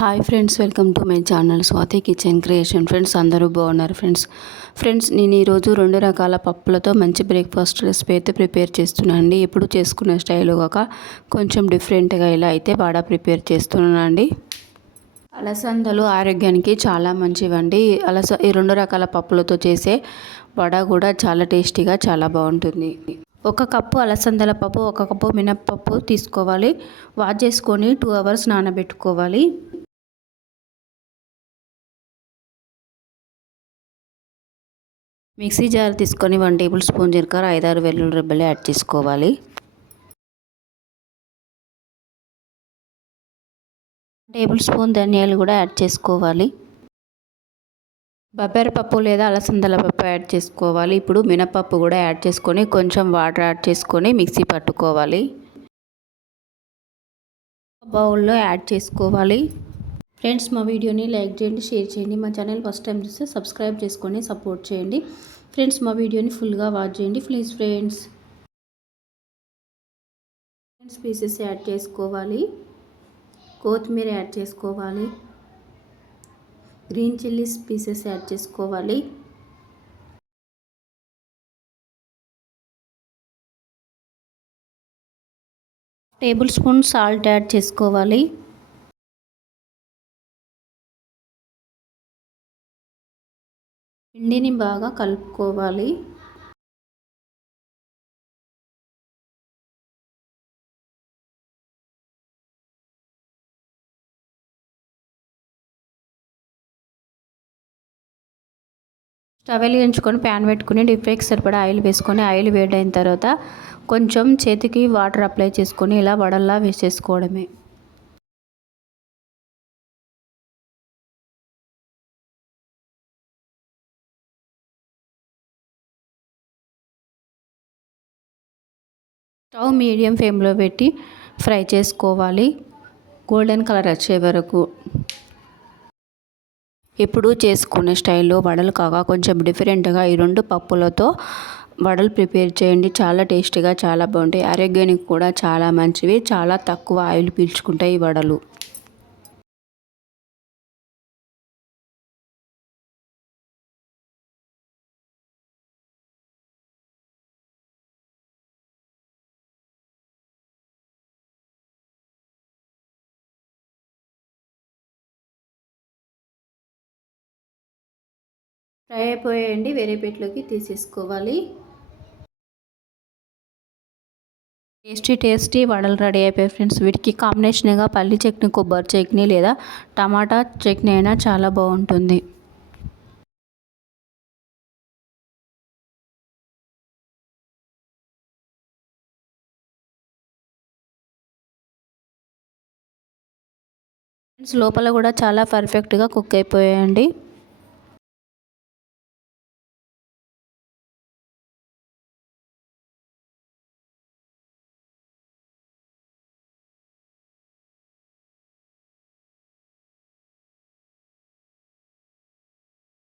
Hi friends, welcome to my channel Swathi kitchen creation. Friends అందరూ బాగున్నారు. Friends నేను ఈరోజు 2 రకాల పప్పులతో మంచి బ్రేక్ఫాస్ట్ రెసిపీ అయితే ప్రిపేర్ చేస్తున్నాను అండి. ఎప్పుడు చేసుకునే స్టైల్ కాక కొంచెం డిఫరెంట్గా ఇలా అయితే వడ ప్రిపేర్ చేస్తున్నాను అండి. అలసందలు ఆరోగ్యానికి చాలా మంచివండి. ఈ 2 రకాల పప్పులతో చేసే వడ కూడా చాలా టేస్టీగా చాలా బాగుంటుంది. 1 కప్పు అలసందల పప్పు, 1 కప్పు మినప్పప్పు తీసుకోవాలి. వాష్ చేసుకొని 2 అవర్స్ నానబెట్టుకోవాలి. మిక్సీ జార్ తీసుకొని 1 టేబుల్ స్పూన్ జీలకర్ర, 5-6 వెల్లుల్లి రెబ్బలు యాడ్ చేసుకోవాలి. 1 టేబుల్ స్పూన్ ధనియాలు కూడా యాడ్ చేసుకోవాలి. బబ్బెరపప్పు లేదా అలసందల పప్పు యాడ్ చేసుకోవాలి. ఇప్పుడు మినపప్పు కూడా యాడ్ చేసుకొని కొంచెం వాటర్ యాడ్ చేసుకొని మిక్సీ పట్టుకోవాలి. బౌల్లో యాడ్ చేసుకోవాలి. ఫ్రెండ్స్ మా వీడియోని లైక్ చేయండి, షేర్ చేయండి. మా ఛానల్ ఫస్ట్ టైం చూస్తే సబ్స్క్రైబ్ చేసుకొని సపోర్ట్ చేయండి. ఫ్రెండ్స్ మా వీడియోని ఫుల్గా వాచ్ చేయండి ప్లీజ్. ఫ్రెండ్స్ పీసెస్ యాడ్ చేసుకోవాలి. కొత్తిమీర యాడ్ చేసుకోవాలి. గ్రీన్ చిల్లీస్ పీసెస్ యాడ్ చేసుకోవాలి. టేబుల్ స్పూన్ సాల్ట్ యాడ్ చేసుకోవాలి. పిండిని బాగా కలుపుకోవాలి. స్టవ్ వెలిగించుకొని ప్యాన్ పెట్టుకుని డీప్ ఫ్రైకి సరిపడా ఆయిల్ వేసుకొని ఆయిల్ వేడైన తర్వాత కొంచెం చేతికి వాటర్ అప్లై చేసుకొని ఇలా వడల్లా వేసేసుకోవడమే. స్టవ్ మీడియం ఫ్లేమ్లో పెట్టి ఫ్రై చేసుకోవాలి గోల్డెన్ కలర్ వచ్చే వరకు. ఇప్పుడు చేసుకునే స్టైల్లో వడలు కాగా కొంచెం డిఫరెంట్గా ఈ 2 పప్పులతో వడలు ప్రిపేర్ చేయండి. చాలా టేస్టీగా చాలా బాగుంటాయి. ఆరోగ్యానికి కూడా చాలా మంచివి. చాలా తక్కువ ఆయిల్ పీల్చుకుంటాయి ఈ వడలు. ఫ్రై అయిపోయాయండి. వేరే ప్లేట్లోకి తీసేసుకోవాలి. టేస్టీ వడలు రెడీ అయిపోయాయి ఫ్రెండ్స్. వీటికి కాంబినేషన్గా పల్లి చట్నీ, కొబ్బరి చట్నీ లేదా టమాటా చట్నీ అయినా చాలా బాగుంటుంది. ఫ్రెండ్స్ లోపల కూడా చాలా పర్ఫెక్ట్గా కుక్ అయిపోయాయండి.